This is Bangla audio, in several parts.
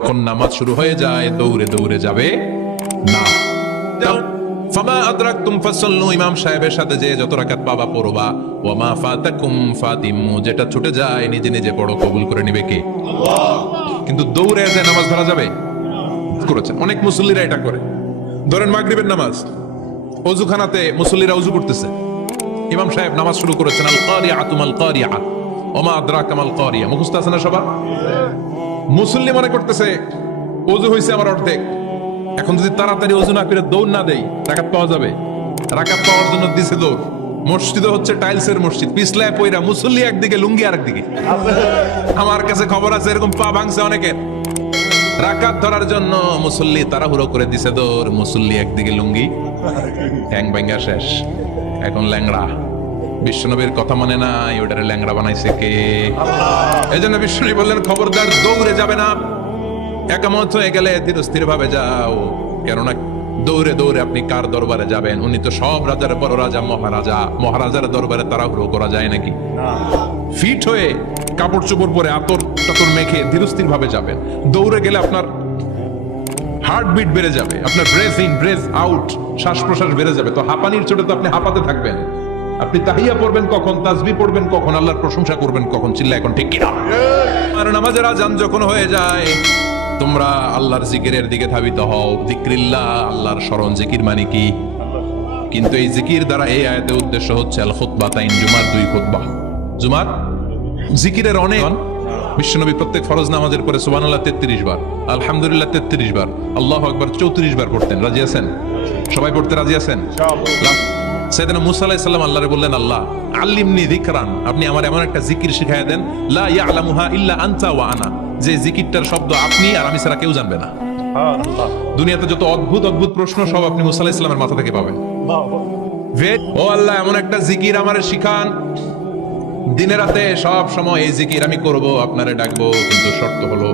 যখন নামাজ শুরু হয়ে যায় দৌড়ে দৌড়ে যাবে না। ফামা আদরাকতুম ফাসাল্লু, ইমাম সাহেবের সাথে যে যত রাকাত পাবা পড়বা। ওয়া মা ফাতাকুম ফাতিমু, যেটা ছুটে যায় নিজে নিজে পড়ো, কবুল করে নিবে কে? আল্লাহ। কিন্তু দৌড়ে যে নামাজ ধরা যাবে করেছেন অনেক মুসল্লিরা এটা করে। ধরেন মাগরিবের নামাজ, ওযুখানাতে মুসল্লিরা ওযু করতেছে, ইমাম সাহেব নামাজ শুরু করেছেন, আল কারিআতু মাল কারিআ ওয়া মা আদরাকা মাল কারিআ, মুখস্থ আছে না সবার? মুসল্লি মনে করতেছে ওযু হইছে আমার অর্ধেক, এখন যদি তাড়াতাড়ি ওযু না করে দৌড় না দেই রাকাত পাওয়া যাবে। রাকাত পাওয়ার জন্য দিছে দৌড়। মসজিদ হচ্ছে টাইলসের মসজিদ, পিছলায় পয়রা মুসল্লি একদিকে, লুঙ্গি আরেকদিকে। আমার কাছে খবর আছে এরকম পা ভাঙছে অনেকের। রাকাত ধরার জন্য মুসল্লি তাড়াহুড়ো করে দিছে দৌড়, মুসল্লি একদিকে লুঙ্গি, ঠ্যাং ভাঙা শেষ, এখন ল্যাংড়া। বিশ্বনবীর কথা মানে নাই, ওটারে ল্যাংড়া বানাইছে কে? এই জন্য বিশ্বনবী বললেন খবরদার দৌড়ে যাবে না, একামত হয়ে গেলে ধীর স্থির ভাবে যাও। কেননা দৌড়ে দৌড়ে আপনি কার দরবারে যাবেন? উনি তো সব রাজার বড় রাজা, মহারাজা। মহারাজার দরবারে তাড়াহুড়ো করা যায় নাকি? ফিট হয়ে কাপড় চোপড় পরে আতর টাতর মেখে ধীরস্থির ভাবে যাবেন। দৌড়ে গেলে আপনার হার্টবিট বেড়ে যাবে, আপনার ব্রেথ ইন ব্রেথ আউট, শ্বাস প্রশ্বাস বেড়ে যাবে। তো হাঁপানির চোটে তো আপনি হাঁপাতে থাকবেন। আপনি তাহিয়া পড়বেন কখন, তাসবিহ পড়বেন কখন, আল্লাহর প্রশংসা করবেন কখন? চিল্লা এখন ঠিক কিনা? আর নামাজের আযান যখন হয়ে যায় তোমরা আল্লাহর জিকিরের দিকে ধাবিত হও। যিকরিল্লাহ, আল্লাহর স্মরণ। জিকির মানে কি? কিন্তু এই জিকির দ্বারা এই আয়াতের উদ্দেশ্য হচ্ছে আল খুতবাতাইন, জুমার 2 খুতবা। জুমার জিকিরের অনেক। বিশ্বনবী প্রত্যেক ফরজ নামাজের পরে সুবহানাল্লাহ 33 বার, আলহামদুলিল্লাহ 33 বার, আল্লাহু আকবার 34 বার পড়তেন। রাজি আছেন? সবাই পড়তে রাজি আছেন? সাইয়েদনা মুসা আলাইহিস সালাম আল্লাহরে বললেন, আল্লাহ আল্লিমনি যিকরান, আপনি আমার এমন একটা জিকির শিখায়া দেন, লা ইয়ালামুহা ইল্লা আনতা ওয়া আনা, যে জিকিরটার শব্দ আপনি আর আমি ছাড়া কেউ জানবে না। দুনিয়াতে যত অদ্ভুত অদ্ভুত প্রশ্ন সব আপনি মুসা আলাইহিস সালামের মাথা থেকে পাবেন। ও আল্লাহ, এমন একটা জিকির আমারে শিখান, দিনে রাতে সব সময় এই জিকির আমি করব, আপনারে ডাকবো, কিন্তু শর্ত হলো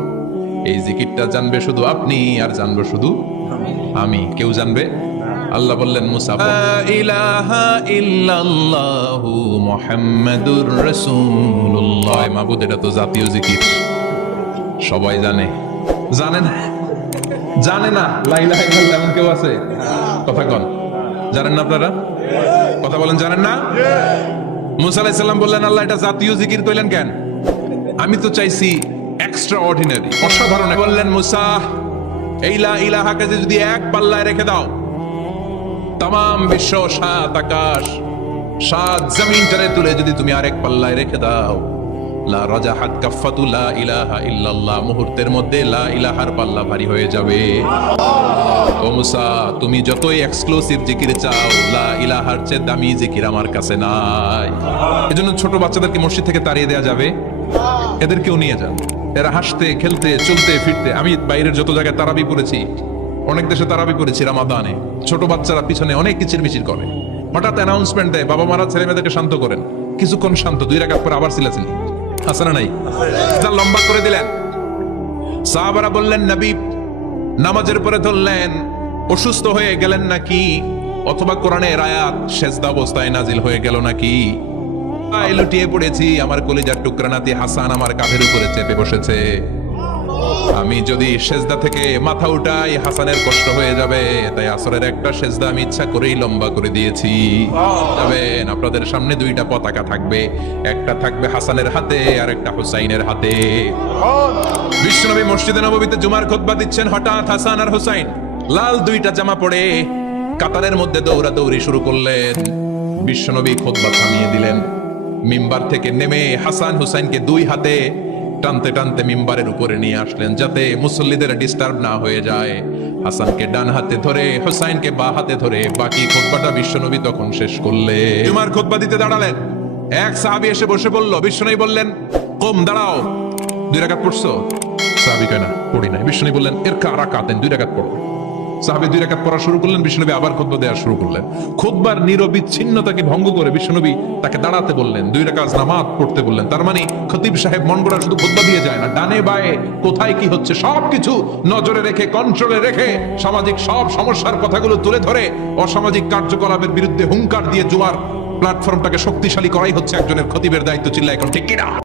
এই জিকিরটা জানবে শুধু আপনি আর জানবে শুধু আমি, কেউ জানবে? আল্লাহ বললেন মুসা, লা ইলাহা ইল্লাল্লাহু মুহাম্মাদুর রাসূলুল্লাহ। মাবুদ, এটা তো জাতীয় জিকির, সবাই জানে। জানে না? জানে না লা ইলাহা ইল্লাল্লাহ এমন কেউ আছে? কথা কন, জানেন না আপনারা? কথা বলেন, জানেন না? মুসা আলাইহিস সালাম বললেন, আল্লাহ এটা জাতীয় জিকির কইলেন কেন? আমি তো চাইছি এক্সট্রা অর্ডিনারি, অসাধারণ। বললেন মুসা, এই লা ইলাহাকে যদি এক পাল্লায় রেখে দাও, তাম বিশ্ব 7 আকাশ 7 জমিনটারে তুলে যদি তুমি আরেক পাল্লায় রেখে দাও, লা রাজাহাত কাফাতু লা ইলাহা ইল্লাল্লাহ, মুহূর্তের মধ্যে লা ইলাহার পাল্লা ভারী হয়ে যাবে। ও মুসা, তুমি যতই এক্সক্লুসিভ জিকির চাও, লা ইলাহার চেয়ে দামি জিকির আমার কাছে নাই। এজন্য ছোট বাচ্চাদেরকে মসজিদ থেকে তাড়িয়ে দেওয়া যাবে? এদেরকেও নিয়ে যান, এরা হাসতে খেলতে চলতে ফিরতে। আমি বাইরের যত জায়গায় তারাবি পড়েছি, অনেক দেশে তারাবি পড়েছি রামাদানে, ছোট বাচ্চারা পিছনে অনেক কিচিরমিচির করে, হঠাৎ অ্যানাউন্সমেন্ট দেয়, বাবা মারা ছেলে মেয়েদেরকে শান্ত করেন। কিছুক্ষণ শান্ত, 2 রাকাত পরে আবার চিল্লাচিল্লি, আছে না নাই? লম্বা করে দিলেন। সাহাবারা বললেন, নবী নামাজের পরে ধরলেন, অসুস্থ হয়ে গেলেন নাকি? অথবা কোরআনের আয়াত সেজদা অবস্থায় নাজিল হয়ে গেল নাকি? লুটিয়ে পড়েছি, আমার কলিজার টুকরা নাতি হাসান আমার কাঁধের উপরে চেপে বসেছে। আমি যদি সেজদা থেকে মাথা উঠাই হাসানের কষ্ট হয়ে যাবে, তাই আসরের একটা সেজদা আমি ইচ্ছা করেই লম্বা করে দিয়েছি। যাবেন, আপনাদের সামনে 2টা পতাকা থাকবে, একটা থাকবে হাসানের হাতে আর একটা হুসাইনের হাতে। বিশ্বনবী মসজিদে নববীতে জুমার খুতবা দিচ্ছেন, হঠাৎ হাসান আর হুসাইন লাল 2টা জামা পরে কাতারের মধ্যে দৌড়াদৌড়ি শুরু করলেন। বিশ্বনবী খুতবা থামিয়ে দিলেন, মিম্বার থেকে নেমে হাসান হুসাইনকে 2 হাতে টানতে টানতে মিম্বারের উপরে নিয়ে আসলেন, যাতে মুসল্লিদের ডিস্টার্ব না হয়ে যায়। হাসানকে ডান হাতে ধরে, হুসাইনকে বাঁ হাতে ধরে বাকি খুতবাটা বিশ্বনবী তখন শেষ করলেন। জুমার খুতবা দিতে দাঁড়ালেন, এক সাহাবী এসে বসে বলল, বিশ্বনবী বললেন, কম, দাঁড়াও, 2 রাকাত পড়ছো? সাহাবী কয়, না পড়ি নাই। বিশ্বনবী বললেন, ইরকা রাকাতান, 2 রাকাত পড়ো। সাহাবী 2 রাকাত পড়া শুরু করলেন, বিশ্বনবী আবার খুতবা দেওয়া শুরু করলেন। খুতবার নিরবিচ্ছিন্নতাকে ভঙ্গ করে বিশ্বনবী তাকে দাঁড়াতে বললেন, 2 রাকাত নামাজ পড়তে বললেন। তার মানে খতিব সাহেব মন গড়া শুধু খুতবা দিয়ে যায় না, ডানে বায়ে কোথায় কি হচ্ছে সবকিছু নজরে রেখে, কন্ট্রোলে রেখে, সামাজিক সব সমস্যার কথাগুলো তুলে ধরে অসামাজিক কার্যকলাপের বিরুদ্ধে হুঙ্কার দিয়ে জুমার প্ল্যাটফর্মটাকে শক্তিশালী করাই হচ্ছে একজনের খতিবের দায়িত্ব। চিল্লা এখন ঠিক কিনা?